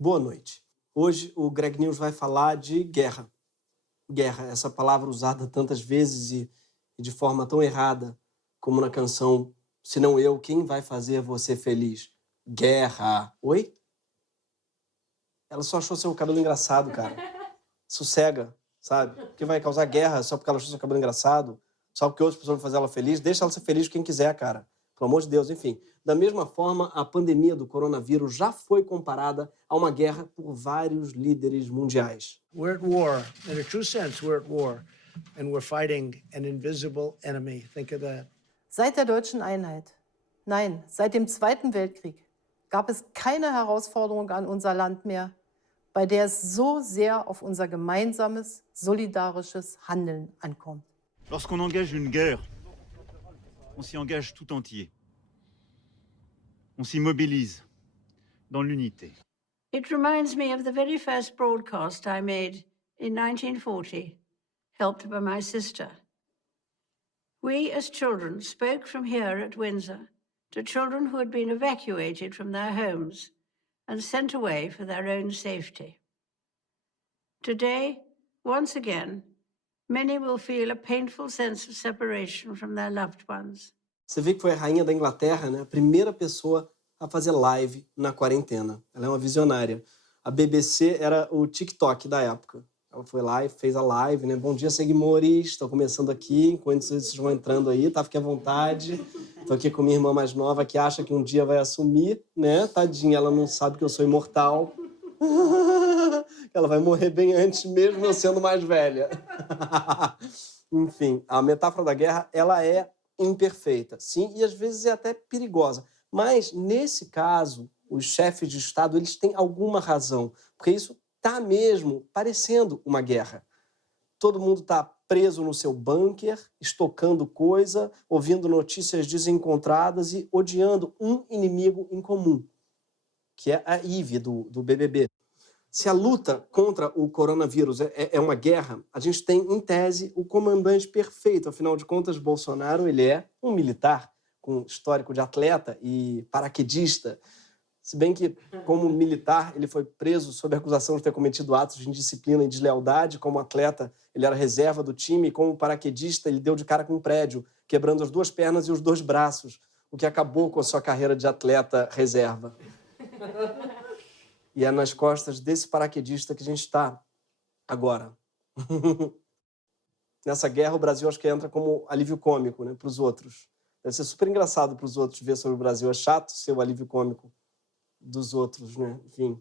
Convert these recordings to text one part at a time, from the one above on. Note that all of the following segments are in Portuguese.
Boa noite. Hoje o Greg News vai falar de guerra. Guerra, essa palavra usada tantas vezes e de forma tão errada, como na canção Se Não Eu, Quem Vai Fazer Você Feliz? Guerra. Oi? Ela só achou seu cabelo engraçado, cara. Sossega, sabe? Porque vai causar guerra só porque ela achou seu cabelo engraçado, só porque outras pessoas vão fazer ela feliz. Deixa ela ser feliz com quem quiser, cara. Pelo amor de Deus, enfim. Da mesma forma, a pandemia do coronavírus já foi comparada a uma guerra por vários líderes mundiais. We're at war. In a true sense, we're at war. And we're fighting an invisible enemy. Think of that. Seit der deutschen Einheit, nein, seit dem Zweiten Weltkrieg, gab es keine Herausforderung an unser Land mehr, bei der es so sehr auf unser gemeinsames, solidarisches Handeln ankommt. Lorsqu'on engage une guerre, on s'y engage tout entier. On s'y mobilise dans l'unité. It reminds me of the very first broadcast I made in 1940, helped by my sister. We, as children, spoke from here at Windsor to children who had been evacuated from their homes and sent away for their own safety. Today, once again, many will feel a painful sense of separation from their loved ones. Você vê que foi a rainha da Inglaterra, né? A primeira pessoa a fazer live na quarentena. Ela é uma visionária. A BBC era o TikTok da época. Ela foi lá e fez a live, né? Bom dia, seguidores. Estou começando aqui. Enquanto vocês vão entrando aí, tá? Fiquem à vontade. Estou aqui com minha irmã mais nova que acha que um dia vai assumir, né? Tadinha, ela não sabe que eu sou imortal. Ela vai morrer bem antes, mesmo eu sendo mais velha. Enfim, a metáfora da guerra, ela é imperfeita, sim, e às vezes é até perigosa. Mas, nesse caso, os chefes de Estado, eles têm alguma razão, porque isso está mesmo parecendo uma guerra. Todo mundo está preso no seu bunker, estocando coisa, ouvindo notícias desencontradas e odiando um inimigo em comum, que é a Ivy, do BBB. Se a luta contra o coronavírus é uma guerra, a gente tem, em tese, o comandante perfeito. Afinal de contas, Bolsonaro ele é um militar com histórico de atleta e paraquedista. Se bem que, como militar, ele foi preso sob a acusação de ter cometido atos de indisciplina e deslealdade. Como atleta, ele era reserva do time. E como paraquedista, ele deu de cara com um prédio, quebrando as duas pernas e os dois braços, o que acabou com a sua carreira de atleta reserva. E é nas costas desse paraquedista que a gente está agora. Nessa guerra, o Brasil acho que entra como alívio cômico, né, para os outros. Deve ser super engraçado para os outros ver sobre o Brasil. É chato ser o alívio cômico dos outros, né? Enfim.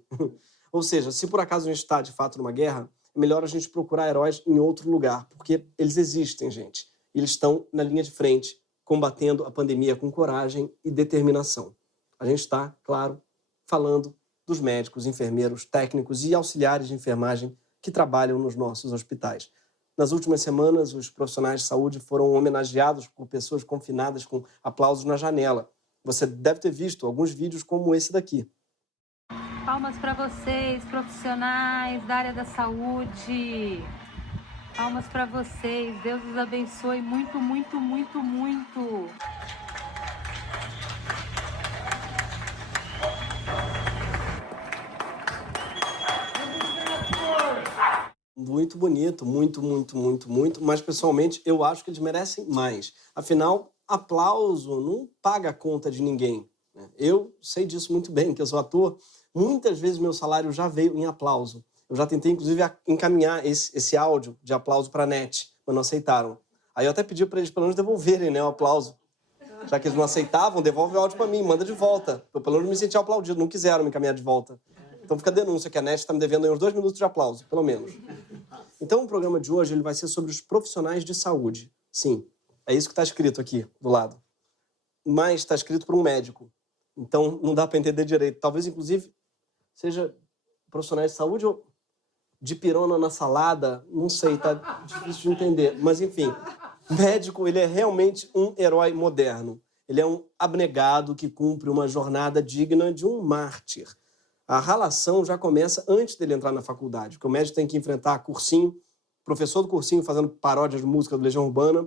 Ou seja, se por acaso a gente está, de fato, numa guerra, é melhor a gente procurar heróis em outro lugar, porque eles existem, gente. E eles estão na linha de frente, combatendo a pandemia com coragem e determinação. A gente está, claro, falando dos médicos, enfermeiros, técnicos e auxiliares de enfermagem que trabalham nos nossos hospitais. Nas últimas semanas, os profissionais de saúde foram homenageados por pessoas confinadas com aplausos na janela. Você deve ter visto alguns vídeos como esse daqui. Palmas para vocês, profissionais da área da saúde. Palmas para vocês. Deus os abençoe muito, muito, muito, muito. Muito bonito, muito, muito, muito, muito, mas pessoalmente eu acho que eles merecem mais. Afinal, aplauso não paga a conta de ninguém, né? Eu sei disso muito bem, que eu sou ator. Muitas vezes meu salário já veio em aplauso. Eu já tentei, inclusive, encaminhar esse áudio de aplauso para a NET, mas não aceitaram. Aí eu até pedi para eles pelo menos devolverem, né, o aplauso. Já que eles não aceitavam, devolve o áudio para mim, manda de volta. Eu pelo menos me senti aplaudido, não quiseram me encaminhar de volta. Então fica a denúncia que a NET está me devendo aí uns 2 minutos de aplauso, pelo menos. Então o programa de hoje ele vai ser sobre os profissionais de saúde. Sim, é isso que está escrito aqui do lado. Mas está escrito por um médico. Então não dá para entender direito. Talvez, inclusive, seja profissionais de saúde ou de pirona na salada. Não sei, tá difícil de entender. Mas, enfim, médico ele é realmente um herói moderno. Ele é um abnegado que cumpre uma jornada digna de um mártir. A ralação já começa antes dele entrar na faculdade, porque o médico tem que enfrentar cursinho, professor do cursinho fazendo paródia de música do Legião Urbana,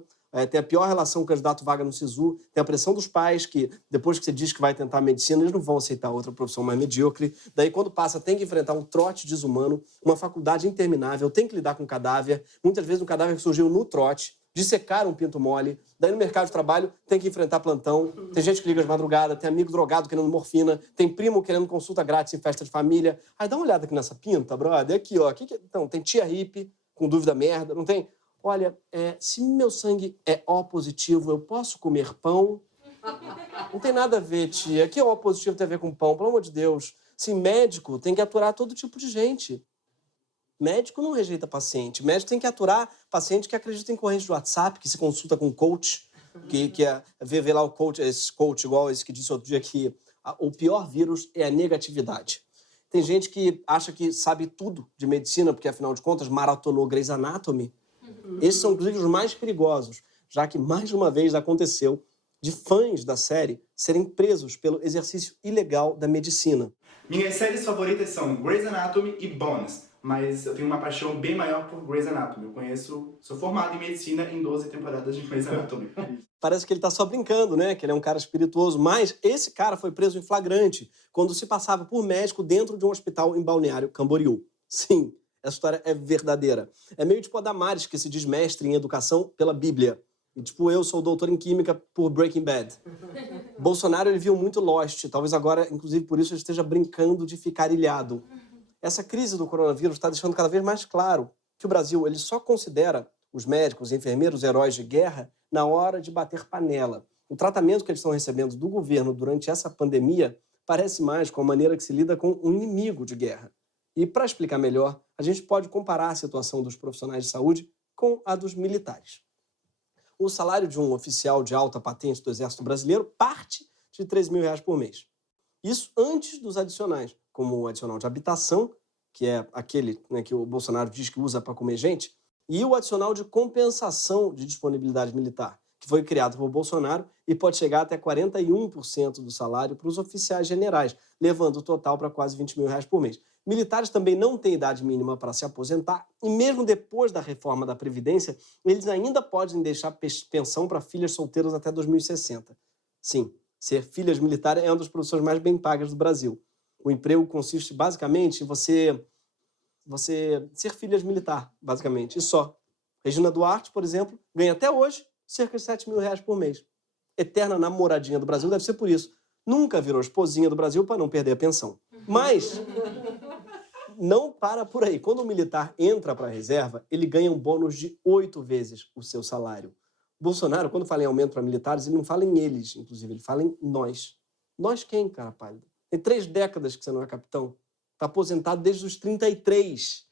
tem a pior relação com o candidato vaga no SISU, tem a pressão dos pais, que depois que você diz que vai tentar medicina, eles não vão aceitar outra profissão mais medíocre. Daí, quando passa, tem que enfrentar um trote desumano, uma faculdade interminável, tem que lidar com cadáver, muitas vezes um cadáver que surgiu no trote, dissecaram um pinto mole, daí no mercado de trabalho tem que enfrentar plantão, tem gente que liga de madrugada, tem amigo drogado querendo morfina, tem primo querendo consulta grátis em festa de família. Aí dá uma olhada aqui nessa pinta, brother, aqui, ó. Então, tem tia hippie com dúvida merda, não tem? Olha, se meu sangue é O positivo, eu posso comer pão? Não tem nada a ver, tia. Que O positivo tem a ver com pão? Pelo amor de Deus. Sim, médico tem que aturar todo tipo de gente. Médico não rejeita paciente. Médico tem que aturar paciente que acredita em corrente de WhatsApp, que se consulta com coach, que vê lá o coach, esse coach igual esse que disse outro dia que o pior vírus é a negatividade. Tem gente que acha que sabe tudo de medicina, porque, afinal de contas, maratonou Grey's Anatomy. Esses são, inclusive, os mais perigosos, já que, mais uma vez, aconteceu de fãs da série serem presos pelo exercício ilegal da medicina. Minhas séries favoritas são Grey's Anatomy e Bones, mas eu tenho uma paixão bem maior por Grey's Anatomy. Sou formado em medicina em 12 temporadas de Grey's Anatomy. Parece que ele tá só brincando, né? Que ele é um cara espirituoso. Mas esse cara foi preso em flagrante quando se passava por médico dentro de um hospital em Balneário Camboriú. Sim, essa história é verdadeira. É meio tipo a Damares, que se diz mestre em educação pela Bíblia. E tipo, eu sou doutor em química por Breaking Bad. Bolsonaro, ele viu muito Lost. Talvez agora, inclusive por isso, ele esteja brincando de ficar ilhado. Essa crise do coronavírus está deixando cada vez mais claro que o Brasil ele só considera os médicos e enfermeiros heróis de guerra na hora de bater panela. O tratamento que eles estão recebendo do governo durante essa pandemia parece mais com a maneira que se lida com um inimigo de guerra. E para explicar melhor, a gente pode comparar a situação dos profissionais de saúde com a dos militares. O salário de um oficial de alta patente do Exército Brasileiro parte de R$3 mil por mês. Isso antes dos adicionais, como o adicional de habitação, que é aquele, né, que o Bolsonaro diz que usa para comer gente, e o adicional de compensação de disponibilidade militar, que foi criado por Bolsonaro e pode chegar até 41% do salário para os oficiais generais, levando o total para quase R$20 mil por mês. Militares também não têm idade mínima para se aposentar e mesmo depois da reforma da Previdência, eles ainda podem deixar pensão para filhas solteiras até 2060. Sim, ser filha de militar é uma das profissões mais bem pagas do Brasil. O emprego consiste basicamente em você ser filha de militar, basicamente, e só. Regina Duarte, por exemplo, ganha até hoje cerca de R$7 mil por mês. Eterna namoradinha do Brasil deve ser por isso. Nunca virou esposinha do Brasil para não perder a pensão. Mas não para por aí. Quando o militar entra para a reserva, ele ganha um bônus de 8 vezes o seu salário. Bolsonaro, quando fala em aumento para militares, ele não fala em eles, inclusive, ele fala em nós. Nós quem, cara pálido? Tem 3 décadas que você não é capitão. Está aposentado desde os 33,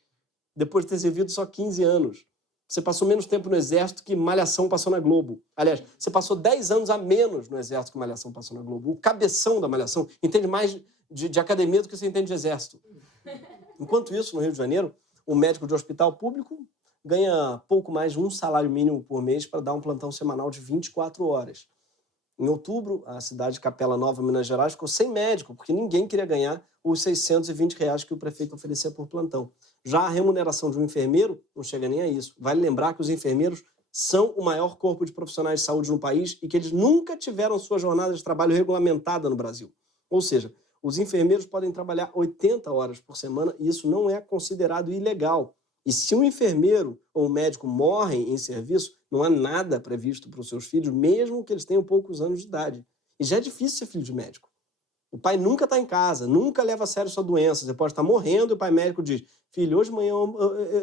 depois de ter servido só 15 anos. Você passou menos tempo no Exército que Malhação passou na Globo. Aliás, você passou 10 anos a menos no Exército que Malhação passou na Globo. O cabeção da Malhação entende mais de academia do que você entende de Exército. Enquanto isso, no Rio de Janeiro, um médico de hospital público ganha pouco mais de um salário mínimo por mês para dar um plantão semanal de 24 horas. Em outubro, a cidade de Capela Nova, Minas Gerais, ficou sem médico, porque ninguém queria ganhar os R$620 que o prefeito oferecia por plantão. Já a remuneração de um enfermeiro não chega nem a isso. Vale lembrar que os enfermeiros são o maior corpo de profissionais de saúde no país e que eles nunca tiveram sua jornada de trabalho regulamentada no Brasil. Ou seja, os enfermeiros podem trabalhar 80 horas por semana e isso não é considerado ilegal. E se um enfermeiro ou um médico morrem em serviço, não há nada previsto para os seus filhos, mesmo que eles tenham poucos anos de idade. E já é difícil ser filho de médico. O pai nunca está em casa, nunca leva a sério sua doença. Você pode estar morrendo e o pai médico diz: filho, hoje de manhã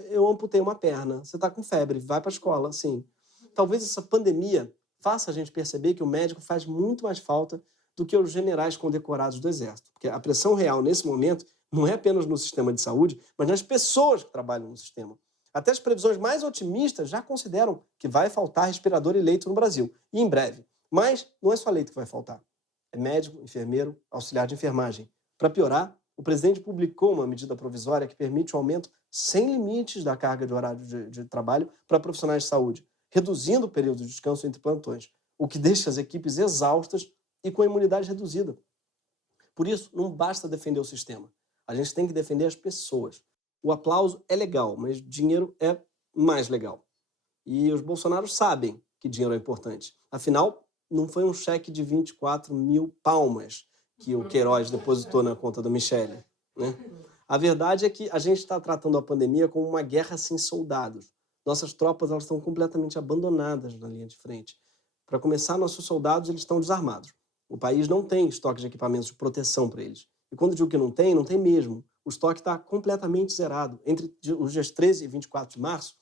eu amputei uma perna, você está com febre, vai para a escola. Sim. Talvez essa pandemia faça a gente perceber que o médico faz muito mais falta do que os generais condecorados do Exército. Porque a pressão real nesse momento não é apenas no sistema de saúde, mas nas pessoas que trabalham no sistema. Até as previsões mais otimistas já consideram que vai faltar respirador e leito no Brasil, e em breve. Mas não é só leito que vai faltar. É médico, enfermeiro, auxiliar de enfermagem. Para piorar, o presidente publicou uma medida provisória que permite o aumento sem limites da carga de horário de trabalho para profissionais de saúde, reduzindo o período de descanso entre plantões, o que deixa as equipes exaustas e com a imunidade reduzida. Por isso, não basta defender o sistema. A gente tem que defender as pessoas. O aplauso é legal, mas dinheiro é mais legal. E os bolsonaros sabem que dinheiro é importante. Afinal, não foi um cheque de 24 mil palmas que o Queiroz depositou na conta da Michelle, né? A verdade é que a gente está tratando a pandemia como uma guerra sem soldados. Nossas tropas elas estão completamente abandonadas na linha de frente. Para começar, nossos soldados eles estão desarmados. O país não tem estoque de equipamentos de proteção para eles. E quando digo que não tem mesmo. O estoque está completamente zerado. Entre os dias 13 e 24 de março,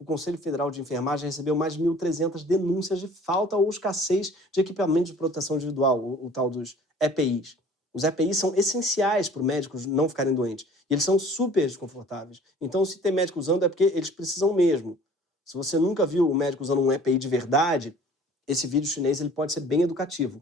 o Conselho Federal de Enfermagem recebeu mais de 1.300 denúncias de falta ou escassez de equipamentos de proteção individual, o tal dos EPIs. Os EPIs são essenciais para os médicos não ficarem doentes. E eles são super desconfortáveis. Então, se tem médico usando, é porque eles precisam mesmo. Se você nunca viu um médico usando um EPI de verdade, esse vídeo chinês ele pode ser bem educativo.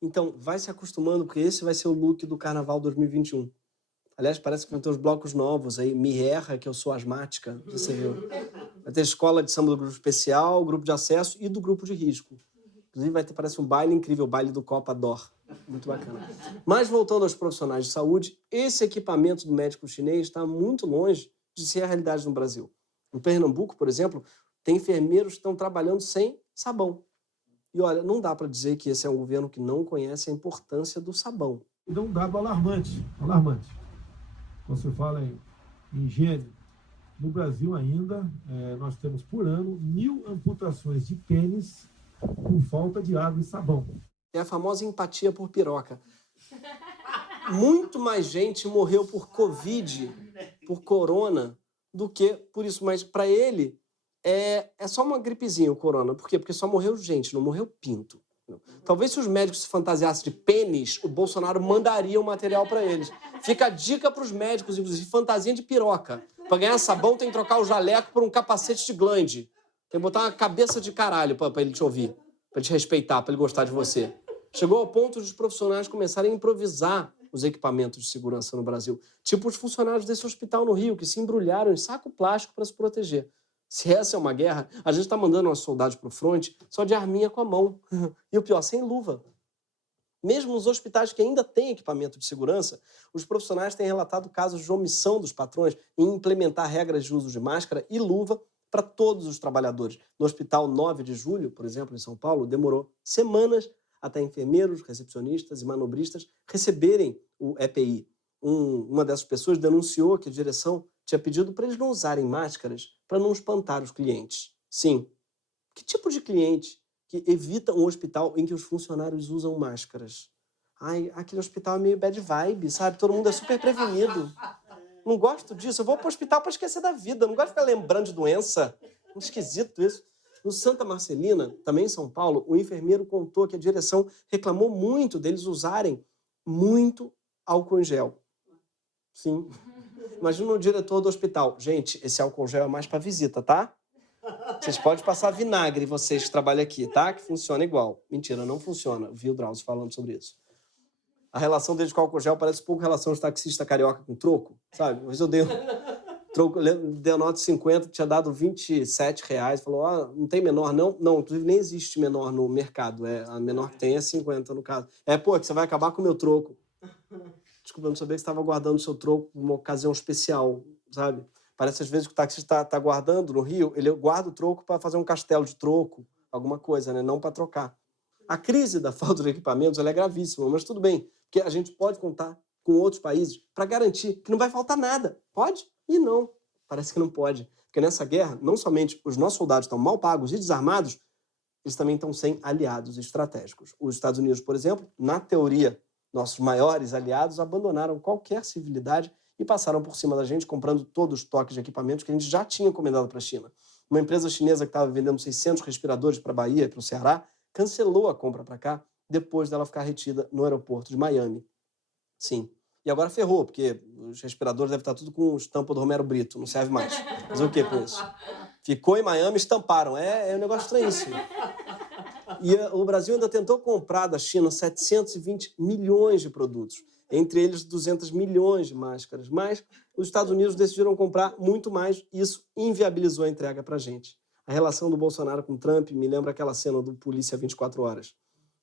Então, vai se acostumando, porque esse vai ser o look do Carnaval 2021. Aliás, parece que vão ter os blocos novos aí. Me erra que eu sou asmática, você viu. Vai ter escola de samba do grupo especial, grupo de acesso e do grupo de risco. Inclusive vai ter, parece um baile incrível, o baile do Copa d'Or. Muito bacana. Mas voltando aos profissionais de saúde, esse equipamento do médico chinês está muito longe de ser a realidade no Brasil. Em Pernambuco, por exemplo, tem enfermeiros que estão trabalhando sem sabão. E olha, não dá para dizer que esse é um governo que não conhece a importância do sabão. E dá um dado alarmante, alarmante. Quando você fala em higiene, no Brasil ainda, nós temos por ano 1.000 amputações de pênis por falta de água e sabão. É a famosa empatia por piroca. Muito mais gente morreu por Covid, por corona, do que por isso. Mas para ele, é só uma gripezinha o corona. Por quê? Porque só morreu gente, não morreu pinto. Talvez se os médicos se fantasiassem de pênis, o Bolsonaro mandaria o material para eles. Fica a dica para os médicos, inclusive, fantasia de piroca. Para ganhar sabão tem que trocar o jaleco por um capacete de glande. Tem que botar uma cabeça de caralho para ele te ouvir, para te respeitar, para ele gostar de você. Chegou ao ponto de os profissionais começarem a improvisar os equipamentos de segurança no Brasil. Tipo os funcionários desse hospital no Rio, que se embrulharam em saco plástico para se proteger. Se essa é uma guerra, a gente está mandando nossos soldados para o fronte só de arminha com a mão. E o pior, sem luva. Mesmo nos hospitais que ainda têm equipamento de segurança, os profissionais têm relatado casos de omissão dos patrões em implementar regras de uso de máscara e luva para todos os trabalhadores. No Hospital 9 de Julho, por exemplo, em São Paulo, demorou semanas até enfermeiros, recepcionistas e manobristas receberem o EPI. Uma dessas pessoas denunciou que a direção tinha pedido para eles não usarem máscaras para não espantar os clientes. Sim. Que tipo de cliente que evita um hospital em que os funcionários usam máscaras? Ai, aquele hospital é meio bad vibe, sabe? Todo mundo é super prevenido. Não gosto disso. Eu vou para o hospital para esquecer da vida. Não gosto de ficar lembrando de doença. Muito esquisito isso. No Santa Marcelina, também em São Paulo, o enfermeiro contou que a direção reclamou muito deles usarem muito álcool em gel. Sim. Imagina o diretor do hospital. Gente, esse álcool gel é mais para visita, tá? Vocês podem passar vinagre, vocês que trabalham aqui, tá? Que funciona igual. Mentira, não funciona. Vi o Drauzio falando sobre isso. A relação deles com o álcool gel parece pouco relação de taxista carioca com troco, sabe? Mas eu dei troco, dei a nota de 50, tinha dado R$27. Falou, não tem menor, não? Não, inclusive nem existe menor no mercado. A menor que tem é 50, no caso. Que você vai acabar com o meu troco. Desculpa, eu não sabia que você estava guardando o seu troco por uma ocasião especial, sabe? Parece às vezes que o taxista está guardando no Rio, ele guarda o troco para fazer um castelo de troco, alguma coisa, né? Não para trocar. A crise da falta de equipamentos ela é gravíssima, mas tudo bem, porque a gente pode contar com outros países para garantir que não vai faltar nada. Pode? E não. Parece que não pode. Porque nessa guerra, não somente os nossos soldados estão mal pagos e desarmados, eles também estão sem aliados estratégicos. Os Estados Unidos, por exemplo, na teoria, nossos maiores aliados abandonaram qualquer civilidade e passaram por cima da gente comprando todo o estoque de equipamentos que a gente já tinha encomendado para a China. Uma empresa chinesa que estava vendendo 600 respiradores para a Bahia e para o Ceará cancelou a compra para cá depois dela ficar retida no aeroporto de Miami. Sim. E agora ferrou, porque os respiradores devem estar tudo com estampa do Romero Brito, não serve mais. Fazer o quê com isso? Ficou em Miami, estamparam. É um negócio estranhíssimo. E o Brasil ainda tentou comprar da China 720 milhões de produtos, entre eles 200 milhões de máscaras. Mas os Estados Unidos decidiram comprar muito mais e isso inviabilizou a entrega para a gente. A relação do Bolsonaro com Trump me lembra aquela cena do Polícia 24 Horas.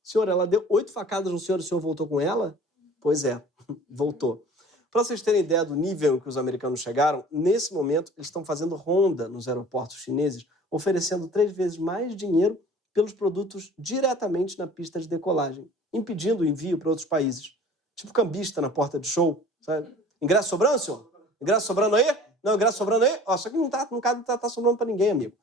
Senhor, ela deu 8 facadas no senhor e o senhor voltou com ela? Pois é, voltou. Para vocês terem ideia do nível em que os americanos chegaram, nesse momento eles estão fazendo ronda nos aeroportos chineses, oferecendo 3 vezes mais dinheiro pelos produtos diretamente na pista de decolagem, impedindo o envio para outros países. Tipo cambista na porta de show, sabe? Ingresso sobrando, senhor? Ingresso sobrando aí? Não, ingresso sobrando aí? Ó, só que não tá sobrando para ninguém, amigo.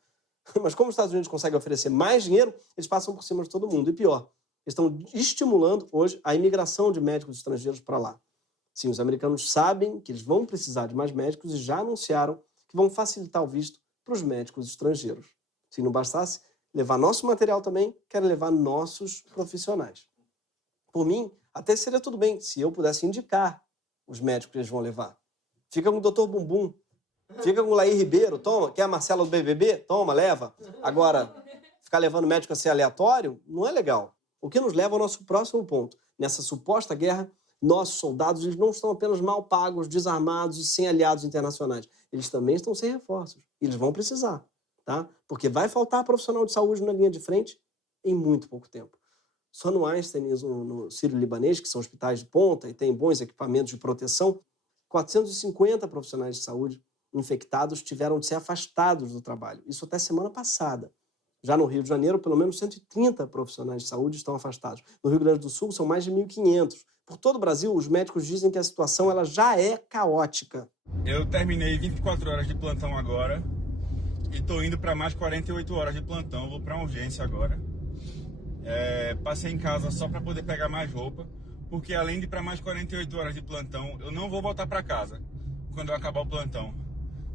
Mas como os Estados Unidos conseguem oferecer mais dinheiro, eles passam por cima de todo mundo. E pior, eles estão estimulando hoje a imigração de médicos estrangeiros para lá. Sim, os americanos sabem que eles vão precisar de mais médicos e já anunciaram que vão facilitar o visto para os médicos estrangeiros. Se não bastasse levar nosso material também, querem levar nossos profissionais. Por mim, até seria tudo bem se eu pudesse indicar os médicos que eles vão levar. Fica com o Dr. Bumbum, fica com o Laí Ribeiro, toma. Quer a Marcela do BBB? Toma, leva. Agora, ficar levando médico assim aleatório não é legal. O que nos leva ao nosso próximo ponto. Nessa suposta guerra, nossos soldados eles não estão apenas mal pagos, desarmados e sem aliados internacionais. Eles também estão sem reforços. E eles vão precisar, tá? Porque vai faltar profissional de saúde na linha de frente em muito pouco tempo. Só no Einstein e no Sírio-Libanês, que são hospitais de ponta e têm bons equipamentos de proteção, 450 profissionais de saúde infectados tiveram de ser afastados do trabalho. Isso até semana passada. Já no Rio de Janeiro, pelo menos 130 profissionais de saúde estão afastados. No Rio Grande do Sul, são mais de 1.500. Por todo o Brasil, os médicos dizem que a situação ela já é caótica. Eu terminei 24 horas de plantão agora e estou indo para mais 48 horas de plantão. Vou para uma urgência agora. Passei em casa só para poder pegar mais roupa, porque além de ir para mais 48 horas de plantão, eu não vou voltar para casa quando eu acabar o plantão.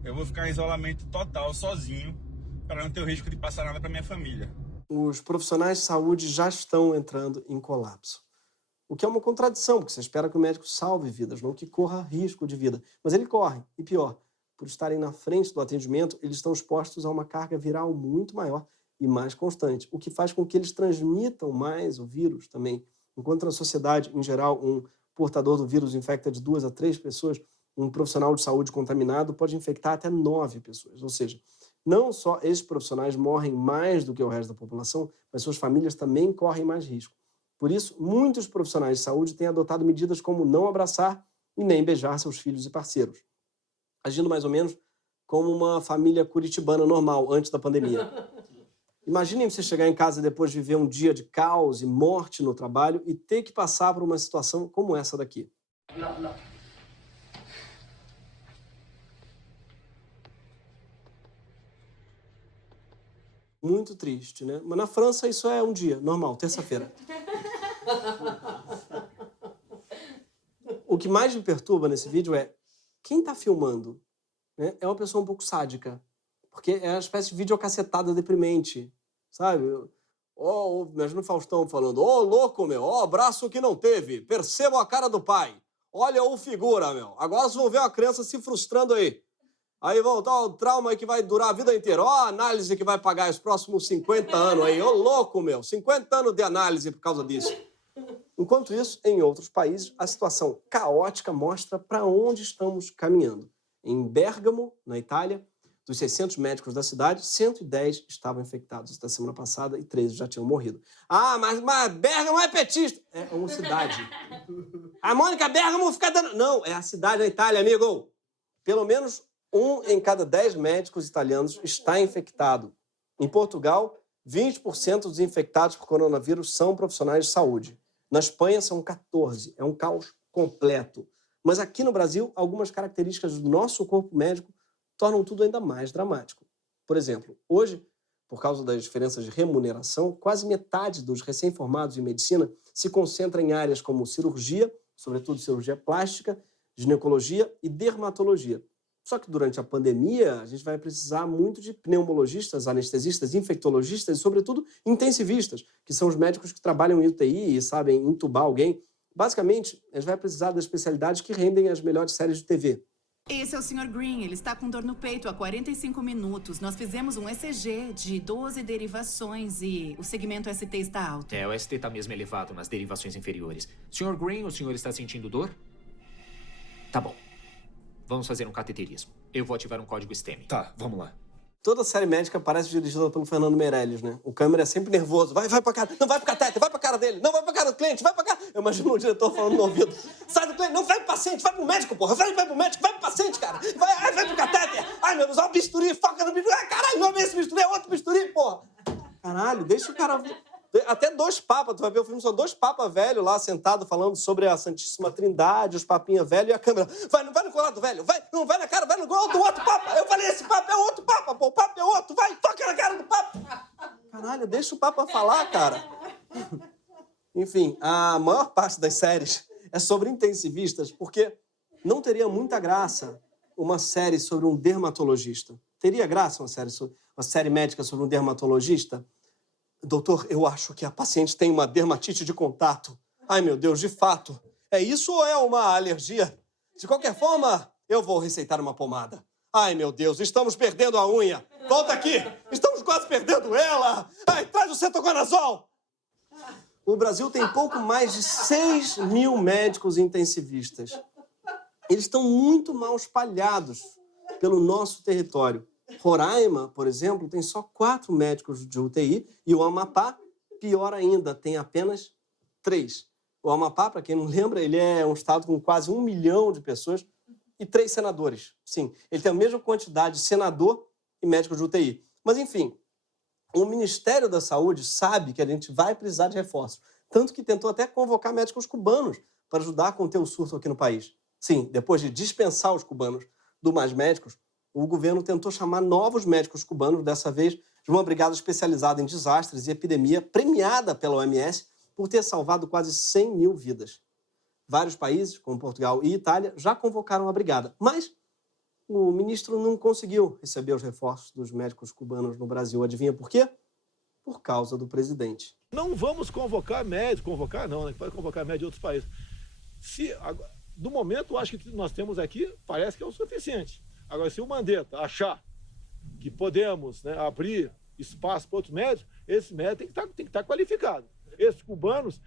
Eu vou ficar em isolamento total, sozinho, para não ter o risco de passar nada para minha família. Os profissionais de saúde já estão entrando em colapso. O que é uma contradição, porque você espera que o médico salve vidas, não que corra risco de vida. Mas ele corre, e pior, por estarem na frente do atendimento, eles estão expostos a uma carga viral muito maior e mais constante, o que faz com que eles transmitam mais o vírus também. Enquanto na sociedade, em geral, um portador do vírus infecta de 2 a 3 pessoas, um profissional de saúde contaminado pode infectar até 9 pessoas. Ou seja, não só esses profissionais morrem mais do que o resto da população, mas suas famílias também correm mais risco. Por isso, muitos profissionais de saúde têm adotado medidas como não abraçar e nem beijar seus filhos e parceiros, agindo mais ou menos como uma família curitibana normal antes da pandemia. Imaginem você chegar em casa depois de viver um dia de caos e morte no trabalho e ter que passar por uma situação como essa daqui. Muito triste, né? Mas na França isso é um dia, normal, terça-feira. O que mais me perturba nesse vídeo é quem está filmando, né? É uma pessoa um pouco sádica, porque é uma espécie de videocacetada deprimente, sabe? Imagina o Faustão falando, louco, meu, abraço que não teve, percebam a cara do pai, olha o figura, meu, agora vocês vão ver a criança se frustrando aí. Aí vão dar o trauma aí que vai durar a vida inteira. Ó, a análise que vai pagar os próximos 50 anos aí. Ô, louco, meu. 50 anos de análise por causa disso. Enquanto isso, em outros países, a situação caótica mostra para onde estamos caminhando. Em Bérgamo, na Itália, dos 600 médicos da cidade, 110 estavam infectados até semana passada e 13 já tinham morrido. Ah, mas Bérgamo é petista. É uma cidade. A Mônica Bérgamo fica dando... Não, é a cidade da Itália, amigo. Pelo menos 1 em cada 10 médicos italianos está infectado. Em Portugal, 20% dos infectados por coronavírus são profissionais de saúde. Na Espanha, são 14%. É um caos completo. Mas aqui no Brasil, algumas características do nosso corpo médico tornam tudo ainda mais dramático. Por exemplo, hoje, por causa das diferenças de remuneração, quase metade dos recém-formados em medicina se concentra em áreas como cirurgia, sobretudo cirurgia plástica, ginecologia e dermatologia. Só que durante a pandemia, a gente vai precisar muito de pneumologistas, anestesistas, infectologistas e, sobretudo, intensivistas, que são os médicos que trabalham em UTI e sabem entubar alguém. Basicamente, a gente vai precisar das especialidades que rendem as melhores séries de TV. Esse é o Sr. Green, ele está com dor no peito há 45 minutos. Nós fizemos um ECG de 12 derivações e o segmento ST está alto. O ST está mesmo elevado nas derivações inferiores. Sr. Green, o senhor está sentindo dor? Tá bom. Vamos fazer um cateterismo. Eu vou ativar um código STEMI. Tá, vamos lá. Toda série médica parece dirigida pelo Fernando Meirelles, né? O câmera é sempre nervoso. Vai pra cara. Não vai pro catéter, vai pra cara dele. Não vai pra cara do cliente, vai pra cara. Eu imagino o diretor falando no ouvido. Sai do cliente, não vai pro paciente, vai pro médico, porra. Vai pro médico, vai pro paciente, cara. Vai pro catéter. Ai, meu Deus, olha o bisturi, foca no bisturi. Ai, caralho, não é esse bisturi, é outro bisturi, porra. Caralho, deixa o cara ver. Até 2 papas, tu vai ver o filme, são 2 papas velhos lá sentados falando sobre a Santíssima Trindade, os papinhas velhos e a câmera. Não vai no colar do velho, não vai na cara, vai no gol do outro papa. Eu falei, esse papa é outro papa, pô, o papa é outro, vai, toca na cara do papa. Caralho, deixa o papa falar, cara. Enfim, a maior parte das séries é sobre intensivistas, porque não teria muita graça uma série sobre um dermatologista. Teria graça uma série médica sobre um dermatologista? Doutor, eu acho que a paciente tem uma dermatite de contato. Ai, meu Deus, de fato. É isso ou é uma alergia? De qualquer forma, eu vou receitar uma pomada. Ai, meu Deus, estamos perdendo a unha. Volta aqui. Estamos quase perdendo ela. Ai, traz o cetoconazol. O Brasil tem pouco mais de 6 mil médicos intensivistas. Eles estão muito mal espalhados pelo nosso território. Roraima, por exemplo, tem só 4 médicos de UTI e o Amapá, pior ainda, tem apenas 3. O Amapá, para quem não lembra, ele é um estado com quase 1 milhão de pessoas e 3 senadores. Sim, ele tem a mesma quantidade de senador e médico de UTI. Mas, enfim, o Ministério da Saúde sabe que a gente vai precisar de reforços. Tanto que tentou até convocar médicos cubanos para ajudar a conter o surto aqui no país. Sim, depois de dispensar os cubanos do Mais Médicos, o governo tentou chamar novos médicos cubanos, dessa vez de uma brigada especializada em desastres e epidemia, premiada pela OMS por ter salvado quase 100 mil vidas. Vários países, como Portugal e Itália, já convocaram a brigada, mas o ministro não conseguiu receber os reforços dos médicos cubanos no Brasil. Adivinha por quê? Por causa do presidente. Não vamos convocar médico, né? Pode convocar médico de outros países. Do momento, eu acho que nós temos aqui, parece que é o suficiente. Agora, se o Mandetta achar que podemos, né, abrir espaço para outros médicos, esse médico tem que estar qualificado. Esses cubanos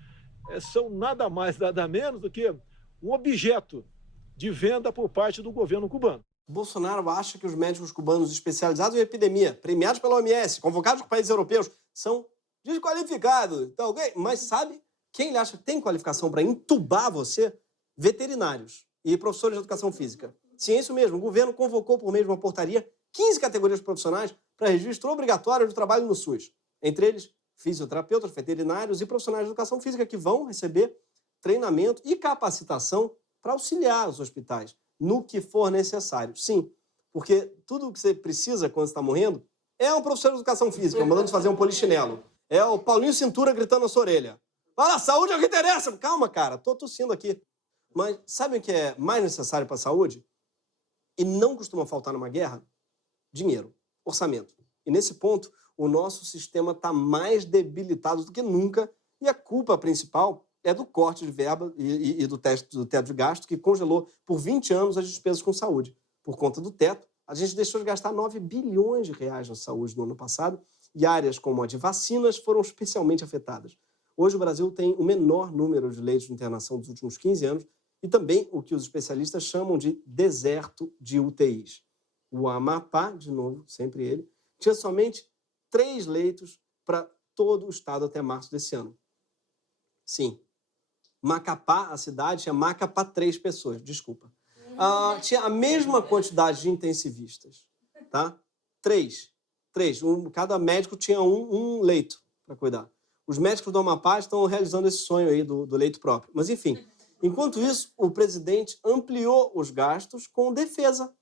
são nada mais, nada menos do que um objeto de venda por parte do governo cubano. Bolsonaro acha que os médicos cubanos especializados em epidemia, premiados pela OMS, convocados por países europeus, são desqualificados. Então, mas sabe quem ele acha que tem qualificação para entubar você? Veterinários e professores de educação física. Sim, é isso mesmo. O governo convocou, por meio de uma portaria, 15 categorias profissionais para registro obrigatório de trabalho no SUS. Entre eles, fisioterapeutas, veterinários e profissionais de educação física que vão receber treinamento e capacitação para auxiliar os hospitais no que for necessário. Sim, porque tudo o que você precisa quando você está morrendo é um professor de educação física mandando fazer um polichinelo. É o Paulinho Cintura gritando na sua orelha. Fala, saúde é o que interessa. Calma, cara, tô tossindo aqui. Mas sabe o que é mais necessário para a saúde? E não costuma faltar numa guerra? Dinheiro, orçamento. E nesse ponto, o nosso sistema está mais debilitado do que nunca e a culpa principal é do corte de verba e do teto de gasto que congelou por 20 anos as despesas com saúde. Por conta do teto, a gente deixou de gastar 9 bilhões de reais na saúde no ano passado e áreas como a de vacinas foram especialmente afetadas. Hoje o Brasil tem o menor número de leitos de internação dos últimos 15 anos e também o que os especialistas chamam de deserto de UTIs. O Amapá, de novo, sempre ele, tinha somente 3 leitos para todo o estado até março desse ano. Sim. Macapá, a cidade, tinha Macapá 3 pessoas, desculpa. Tinha a mesma quantidade de intensivistas, tá? 3. Cada médico tinha um leito para cuidar. Os médicos do Amapá estão realizando esse sonho aí do leito próprio. Mas, enfim, enquanto isso, o presidente ampliou os gastos com defesa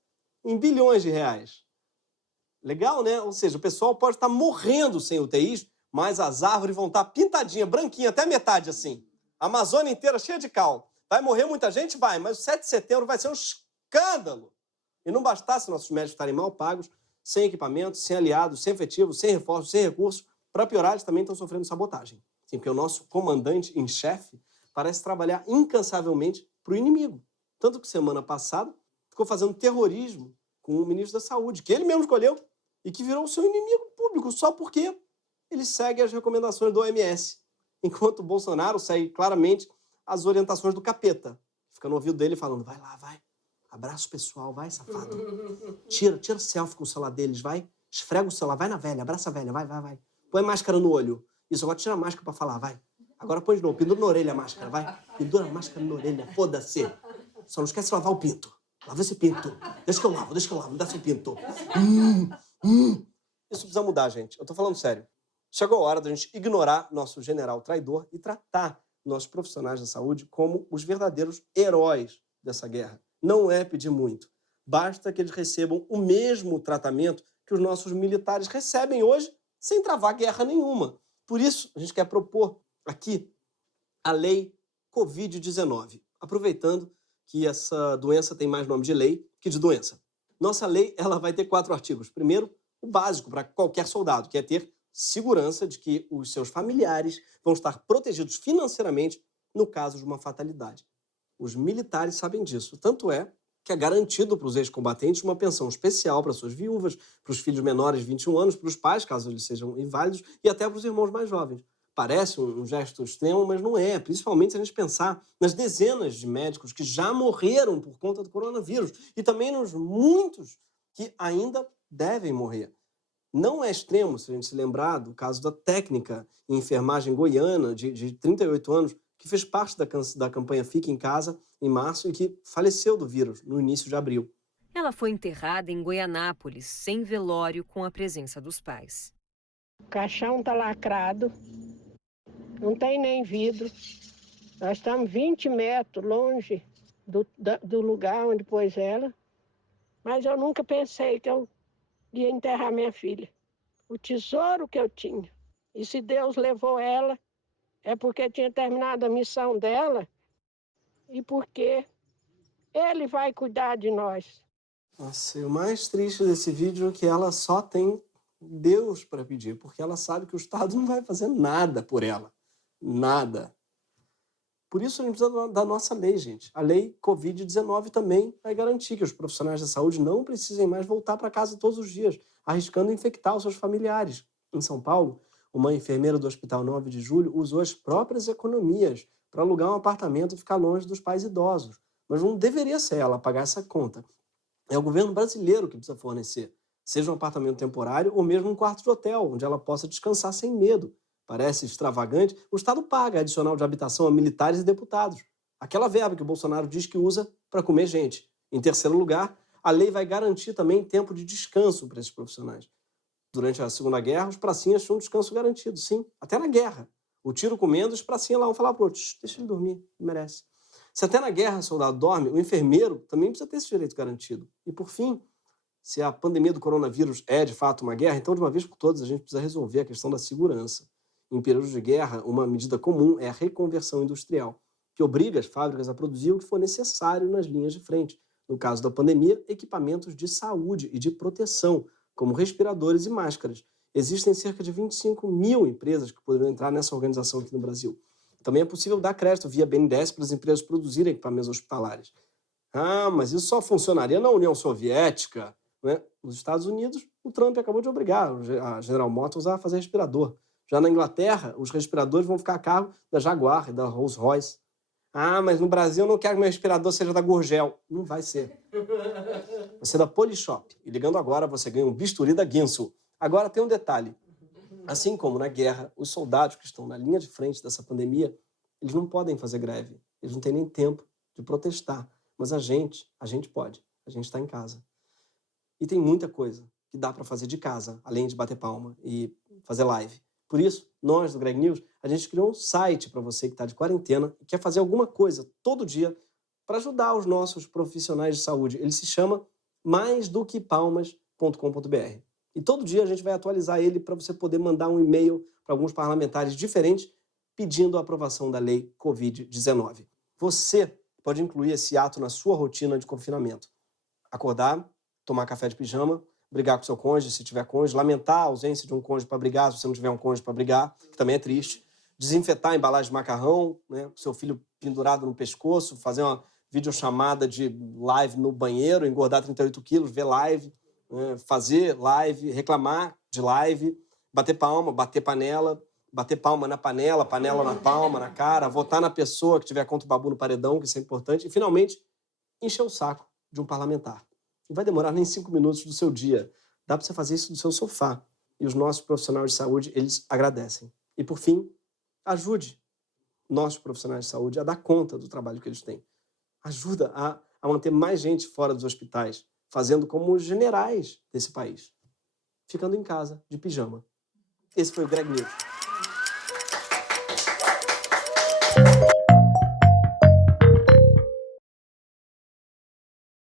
em bilhões de reais. Legal, né? Ou seja, o pessoal pode estar morrendo sem UTIs, mas as árvores vão estar pintadinhas, branquinhas, até metade assim. A Amazônia inteira cheia de cal. Vai morrer muita gente? Vai, mas o 7 de setembro vai ser um escândalo. E não bastasse nossos médicos estarem mal pagos, sem equipamentos, sem aliados, sem efetivos, sem reforços, sem recursos, para piorar, eles também estão sofrendo sabotagem. Sim, porque o nosso comandante em chefe parece trabalhar incansavelmente para o inimigo. Tanto que semana passada ficou fazendo terrorismo com o ministro da Saúde, que ele mesmo escolheu e que virou o seu inimigo público só porque ele segue as recomendações do OMS, enquanto o Bolsonaro segue claramente as orientações do capeta. Fica no ouvido dele falando, vai lá, vai. Abraça o pessoal, vai, safado. Tira selfie com o celular deles, vai. Esfrega o celular, vai na velha, abraça a velha, vai. Põe máscara no olho. Isso, agora tira a máscara pra falar, vai. Agora põe de novo, pendura na orelha a máscara, vai. Pendura a máscara na orelha, foda-se. Só não esquece de lavar o pinto. Lava esse pinto. Deixa que eu lavo, me dá seu pinto. Isso precisa mudar, gente. Eu tô falando sério. Chegou a hora da gente ignorar nosso general traidor e tratar nossos profissionais da saúde como os verdadeiros heróis dessa guerra. Não é pedir muito. Basta que eles recebam o mesmo tratamento que os nossos militares recebem hoje, sem travar guerra nenhuma. Por isso, a gente quer propor aqui a lei Covid-19, aproveitando que essa doença tem mais nome de lei que de doença. Nossa lei ela vai ter 4 artigos. Primeiro, o básico para qualquer soldado, que é ter segurança de que os seus familiares vão estar protegidos financeiramente no caso de uma fatalidade. Os militares sabem disso. Tanto é que é garantido para os ex-combatentes uma pensão especial para suas viúvas, para os filhos menores de 21 anos, para os pais, caso eles sejam inválidos, e até para os irmãos mais jovens. Parece um gesto extremo, mas não é. Principalmente se a gente pensar nas dezenas de médicos que já morreram por conta do coronavírus e também nos muitos que ainda devem morrer. Não é extremo se a gente se lembrar do caso da técnica em enfermagem goiana, de 38 anos, que fez parte da campanha Fique em Casa, em março, e que faleceu do vírus no início de abril. Ela foi enterrada em Goianápolis, sem velório, com a presença dos pais. O caixão está lacrado, não tem nem vidro. Nós estamos 20 metros longe do lugar onde pôs ela, mas eu nunca pensei que eu ia enterrar minha filha. O tesouro que eu tinha. E se Deus levou ela, é porque tinha terminado a missão dela e porque Ele vai cuidar de nós. Nossa, e o mais triste desse vídeo é que ela só tem Deus para pedir, porque ela sabe que o Estado não vai fazer nada por ela. Nada. Por isso a gente precisa da nossa lei, gente. A lei Covid-19 também vai garantir que os profissionais da saúde não precisem mais voltar para casa todos os dias, arriscando infectar os seus familiares. Em São Paulo, uma enfermeira do Hospital 9 de Julho usou as próprias economias para alugar um apartamento e ficar longe dos pais idosos. Mas não deveria ser ela a pagar essa conta. É o governo brasileiro que precisa fornecer, seja um apartamento temporário ou mesmo um quarto de hotel, onde ela possa descansar sem medo. Parece extravagante, o Estado paga adicional de habitação a militares e deputados. Aquela verba que o Bolsonaro diz que usa para comer gente. Em terceiro lugar, a lei vai garantir também tempo de descanso para esses profissionais. Durante a Segunda Guerra, os pracinhas tinham um descanso garantido, sim, até na guerra. O tiro comendo, os pracinhas lá vão falar pro outro, deixa ele dormir, ele merece. Se até na guerra o soldado dorme, o enfermeiro também precisa ter esse direito garantido. E por fim, se a pandemia do coronavírus é de fato uma guerra, então de uma vez por todas a gente precisa resolver a questão da segurança. Em períodos de guerra, uma medida comum é a reconversão industrial, que obriga as fábricas a produzir o que for necessário nas linhas de frente. No caso da pandemia, equipamentos de saúde e de proteção, como respiradores e máscaras. Existem cerca de 25 mil empresas que poderiam entrar nessa organização aqui no Brasil. Também é possível dar crédito via BNDES para as empresas produzirem equipamentos hospitalares. Ah, mas isso só funcionaria na União Soviética, né? Nos Estados Unidos, o Trump acabou de obrigar a General Motors a fazer respirador. Já na Inglaterra, os respiradores vão ficar a cargo da Jaguar e da Rolls-Royce. Ah, mas no Brasil eu não quero que meu respirador seja da Gurgel. Não vai ser. Vai ser da Polishop. E ligando agora, você ganha um bisturi da Ginsul. Agora tem um detalhe. Assim como na guerra, os soldados que estão na linha de frente dessa pandemia, eles não podem fazer greve. Eles não têm nem tempo de protestar. Mas a gente pode. A gente está em casa. E tem muita coisa que dá para fazer de casa, além de bater palma e fazer live. Por isso, nós do Greg News, a gente criou um site para você que está de quarentena e quer fazer alguma coisa todo dia para ajudar os nossos profissionais de saúde. Ele se chama maisdoquepalmas.com.br. E todo dia a gente vai atualizar ele para você poder mandar um e-mail para alguns parlamentares diferentes pedindo a aprovação da lei Covid-19. Você pode incluir esse ato na sua rotina de confinamento. Acordar, tomar café de pijama, brigar com seu cônjuge, se tiver cônjuge, lamentar a ausência de um cônjuge para brigar, se você não tiver um cônjuge para brigar, que também é triste, desinfetar a embalagem de macarrão, né, com seu filho pendurado no pescoço, fazer uma videochamada de live no banheiro, engordar 38 quilos, ver live, né, fazer live, reclamar de live, bater palma, bater panela, bater palma na panela, panela na palma, na cara, votar na pessoa que tiver contra o babu no paredão, que isso é importante, e finalmente encher o saco de um parlamentar. Não vai demorar nem 5 minutos do seu dia. Dá para você fazer isso do seu sofá. E os nossos profissionais de saúde, eles agradecem. E, por fim, ajude nossos profissionais de saúde a dar conta do trabalho que eles têm. Ajuda a manter mais gente fora dos hospitais, fazendo como os generais desse país, ficando em casa, de pijama. Esse foi o Greg News.